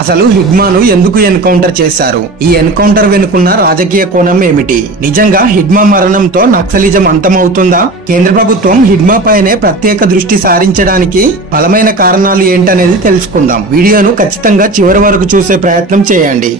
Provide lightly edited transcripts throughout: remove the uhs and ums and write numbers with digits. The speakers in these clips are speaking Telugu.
అసలు హిడ్మాను ఎందుకు ఎన్కౌంటర్ చేశారు? ఈ ఎన్కౌంటర్ వెనుకున్న రాజకీయ కోణం ఏమిటి? నిజంగా హిడ్మా మరణంతో నక్సలిజం అంతమవుతుందా? కేంద్ర ప్రభుత్వం హిడ్మా పైనే ప్రత్యేక దృష్టి సారించడానికి బలమైన కారణాలు ఏంటనేది తెలుసుకుందాం. వీడియోను ఖచ్చితంగా చివరి వరకు చూసే ప్రయత్నం చేయండి.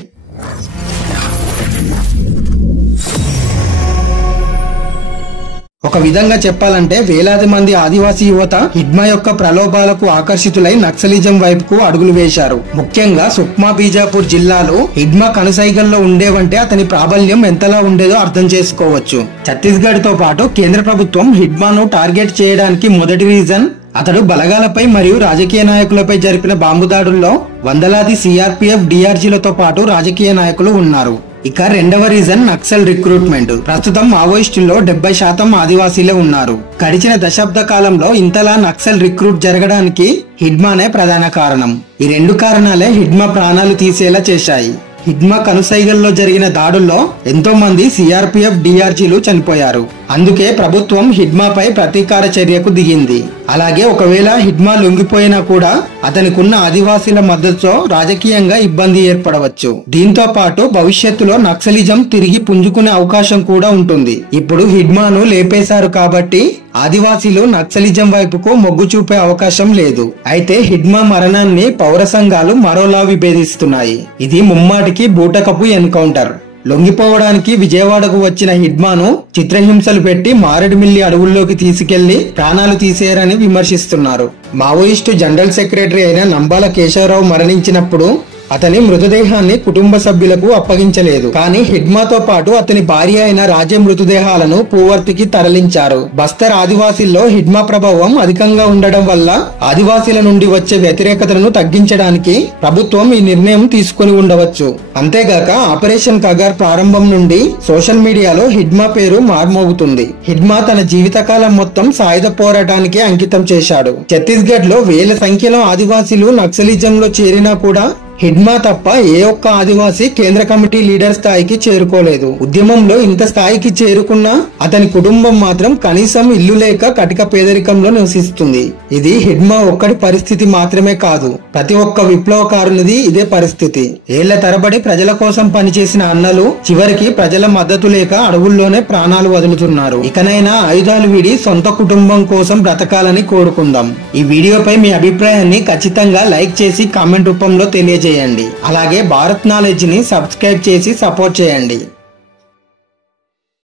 ఒక విధంగా చెప్పాలంటే వేలాది మంది ఆదివాసీ యువత హిడ్మా యొక్క ప్రలోభాలకు ఆకర్షితులై నక్సలిజం వైపుకు అడుగులు వేశారు. ముఖ్యంగా సుక్మా బీజాపూర్ జిల్లాలో హిడ్మా కనుసైగల్లో ఉండేవంటే అతని ప్రాబల్యం ఎంతలా ఉండేదో అర్థం చేసుకోవచ్చు. ఛత్తీస్గఢ్ తో పాటు కేంద్ర ప్రభుత్వం హిడ్మాను టార్గెట్ చేయడానికి మొదటి రీజన్ అతడు బలగాలపై మరియు రాజకీయ నాయకులపై జరిపిన బాంబు దాడుల్లో వందలాది సిఆర్పిఎఫ్ డిఆర్జీలతో పాటు రాజకీయ నాయకులు ఉన్నారు. ఇక రెండవ రీజన్ నక్సల్ రిక్రూట్మెంట్. ప్రస్తుతం మావోయిస్టుల్లో 70% ఆదివాసీలే ఉన్నారు. గడిచిన దశాబ్ద కాలంలో ఇంతలా నక్సల్ రిక్రూట్ జరగడానికి హిడ్మానే ప్రధాన కారణం. ఈ రెండు కారణాలే హిడ్మా ప్రాణాలు తీసేలా చేశాయి. హిడ్మా కనుసైగల్లో జరిగిన దాడుల్లో ఎంతో మంది సిఆర్పిఎఫ్ డిఆర్జీలు చనిపోయారు. అందుకే ప్రభుత్వం హిడ్మాపై ప్రతీకార చర్యకు దిగింది. అలాగే ఒకవేళ హిడ్మా లొంగిపోయినా కూడా అతనికున్న ఆదివాసీల మద్దతుతో రాజకీయంగా ఇబ్బంది ఏర్పడవచ్చు. దీంతో పాటు భవిష్యత్తులో నక్సలిజం తిరిగి పుంజుకునే అవకాశం కూడా ఉంటుంది. ఇప్పుడు హిడ్మాను లేపేశారు కాబట్టి ఆదివాసీలు నక్సలిజం వైపుకు మొగ్గు చూపే అవకాశం లేదు. అయితే హిడ్మా మరణాన్ని పౌర సంఘాలు మరోలా విభేదిస్తున్నాయి. ఇది ముమ్మాటికి బూటకపు ఎన్కౌంటర్. లొంగిపోవడానికి విజయవాడకు వచ్చిన హిడ్మాను చిత్రహింసలు పెట్టి మారేడుమిల్లి అడవుల్లోకి తీసుకెళ్లి ప్రాణాలు తీసేయరని విమర్శిస్తున్నారు. మావోయిస్టు జనరల్ సెక్రటరీ అయిన నంబాల కేశవరావు మరణించినప్పుడు అతని మృతదేహాన్ని కుటుంబ సభ్యులకు అప్పగించలేదు. కానీ హిడ్మాతో పాటు అతని భార్య అయిన రాజే మృతదేహాలను పూవర్తికి తరలించారు. బస్తర్ ఆదివాసీల్లో హిడ్మా ప్రభావం అధికంగా ఉండడం వల్ల ఆదివాసీల నుండి వచ్చే వ్యతిరేకతను తగ్గించడానికి ప్రభుత్వం ఈ నిర్ణయం తీసుకుని ఉండవచ్చు. అంతేగాక ఆపరేషన్ కగార్ ప్రారంభం నుండి సోషల్ మీడియాలో హిడ్మా పేరు మార్మోగుతుంది. హిడ్మా తన జీవితకాలం మొత్తం సాయుధ పోరాటానికి అంకితం చేశాడు. ఛత్తీస్గఢ్ లో వేల సంఖ్యలో ఆదివాసీలు నక్సలిజంలో చేరినా కూడా హిడ్మా తప్ప ఏ ఒక్క ఆదివాసీ కేంద్ర కమిటీ లీడర్ స్థాయికి చేరుకోలేదు. ఉద్యమంలో ఇంత స్థాయికి చేరుకున్నా అతని కుటుంబం మాత్రం కనీసం ఇల్లు లేక కటిక పేదరికంలో నివసిస్తుంది. ఇది హిడ్మా ఒక్కడి పరిస్థితి మాత్రమే కాదు, ప్రతి ఒక్క విప్లవకారునిది ఇదే పరిస్థితి. ఏళ్ల తరబడి ప్రజల కోసం పనిచేసిన అన్నలు చివరికి ప్రజల మద్దతు లేక అడవుల్లోనే ప్రాణాలు వదులుతున్నారు. ఇకనైనా ఆయుధాలు వీడి సొంత కుటుంబం కోసం బ్రతకాలని కోరుకుందాం. ఈ వీడియోపై మీ అభిప్రాయాన్ని ఖచ్చితంగా లైక్ చేసి కామెంట్ రూపంలో తెలియజేయండి. అలాగే భారత్ నాలెడ్జ్ ని సబ్స్క్రైబ్ చేసి సపోర్ట్ చేయండి.